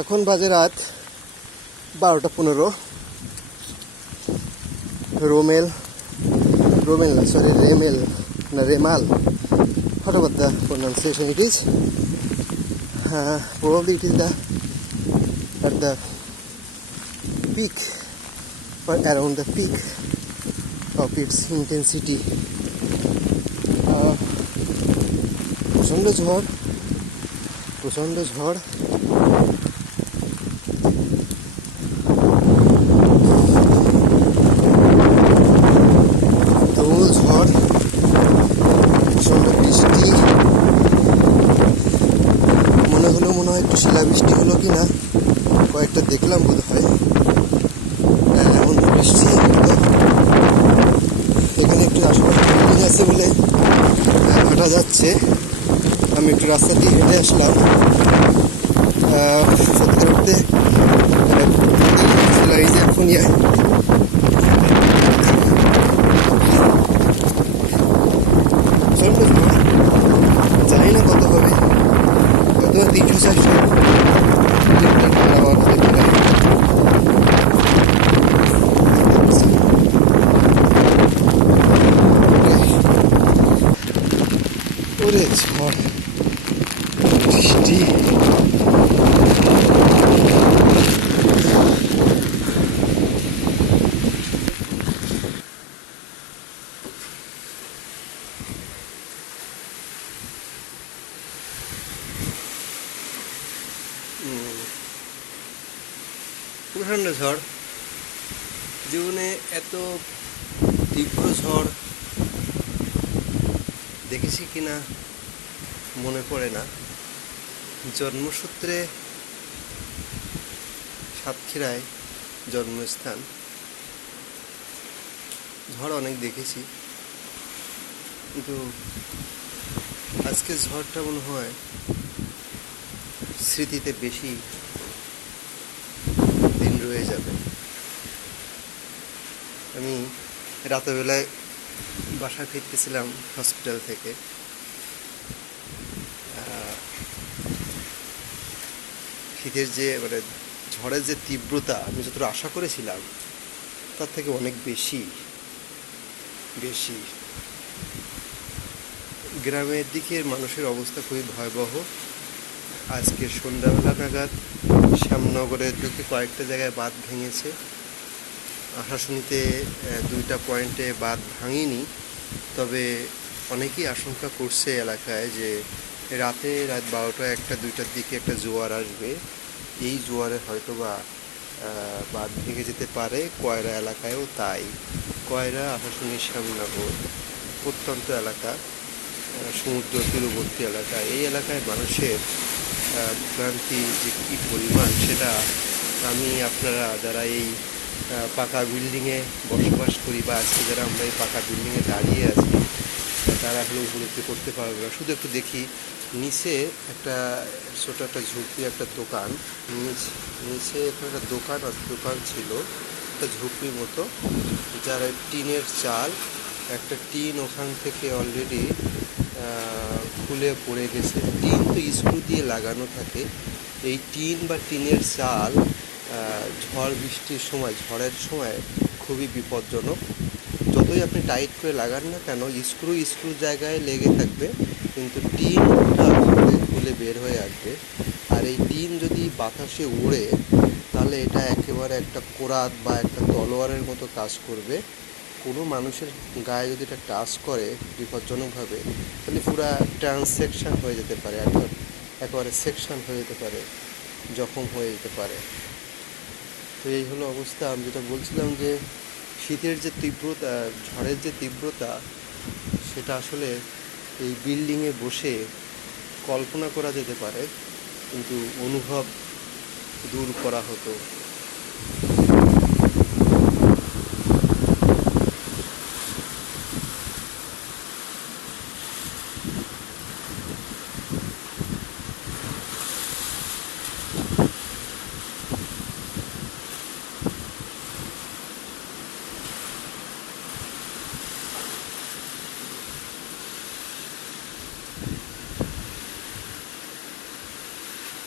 এখন বাজে রাত বারোটা পনেরো রোমেল রোমেল না সরি রেমেল না Remal whatever the pronunciation it is uh, probably it is the at the peak or around the peak of its intensity uh, প্রচণ্ড ঝড় প্রচণ্ড ঝড় প্রবল ঝড় প্রচণ্ড বৃষ্টি মনে হলো মনে হয় একটু শিলাবৃষ্টি হলো কি না, কয়েকটা দেখলাম বোধ হয়, এমন বৃষ্টি এখানে একটু আশেপাশে বিল্ডিং আছে বলে হাঁটা যাচ্ছে। আমি একটু রাস্তা দিয়ে হেঁটে আসলাম। সত্যি করতে এই যে এখন বৃষ্টি প্রচণ্ড ঝড় জীবনে এত তীব্র ঝড় দেখেছি কিনা মনে পড়ে না। জন্মসূত্রে সাতক্ষীরায় জন্মস্থান। ঝড় অনেক দেখেছি। কিন্তু আজকে ঝড়টা মনে হয় স্মৃতিতে বেশি দিন রয়ে যাবে। আমি রাতেরবেলায় বাসায় ফিরতেছিলাম হসপিটাল থেকে। শীতের যে মানে ঝড়ের যে তীব্রতা, আমি যতটা আশা করেছিলাম, তার থেকে অনেক বেশি বেশি। গ্রামের দিকের মানুষের অবস্থা খুবই ভয়াবহ। আজকে সন্ধ্যাবেলা নাগাদ শ্যামনগরের দিকে কয়েকটা জায়গায় বাঁধ ভেঙেছে। আশাশুনিতে দুইটা পয়েন্টে বাঁধ ভাঙিনি। তবে অনেকেই আশঙ্কা করছে এলাকায় যে রাতে রাত বারোটা একটা দুইটার দিকে একটা জোয়ার আসবে। এই জোয়ারে হয়তো বা বাঁধ ভেঙে যেতে পারে কয়রা এলাকায়ও তাই। কয়রা আশাশুনি শ্যামনগর প্রত্যন্ত এলাকা সমুদ্র তীরবর্তী এলাকা। এই এলাকায় মানুষের আহ, ভোগান্তি যে কী পরিমাণ সেটা আমি আপনারা যারা এই পাকা বিল্ডিংয়ে বসবাস করি বা আজকে যারা আমরা এই পাকা বিল্ডিংয়ে দাঁড়িয়ে আছি তারা আসলে উপলব্ধি করতে পারবে। না শুধু একটু দেখি, নিচে একটা ছোট একটা ঝুঁকি একটা দোকান। নিচ, নিচে এখানে একটা দোকান আছে, দোকান ছিল। একটা ঝুঁকির মতো। যারা টিনের চাল, একটা টিন ওখান থেকে অলরেডি খুলে পড়ে গেছে। টিন তো স্ক্রু দিয়ে লাগানো থাকে। এই টিন বা টিনের চাল ঝড় বৃষ্টির সময়, ঝড়ের সময় খুবই বিপজ্জনক। যতই আপনি টাইট করে লাগান না কেন স্ক্রু স্ক্রু জায়গায় লেগে থাকবে, কিন্তু টিনটা খুলে বের হয়ে আসবে। আর এই টিন যদি বাতাসে উড়ে তাহলে এটা একেবারে একটা কোরাত বা একটা তলোয়ারের মতো কাজ করবে। কোনো মানুষের গায়ে যদি এটা টাচ করে বিপজ্জনকভাবে, তাহলে পুরা ট্রান্সেকশান হয়ে যেতে পারে অর্থাৎ একেবারে সেকশান হয়ে যেতে পারে, জখম হয়ে যেতে পারে। তো এই হলো অবস্থা। আমি যেটা বলছিলাম যে শীতের যে তীব্রতা, ঝড়ের যে তীব্রতা, সেটা আসলে এই বিল্ডিংয়ে বসে কল্পনা করা যেতে পারে, কিন্তু অনুভব দূর করা হতো।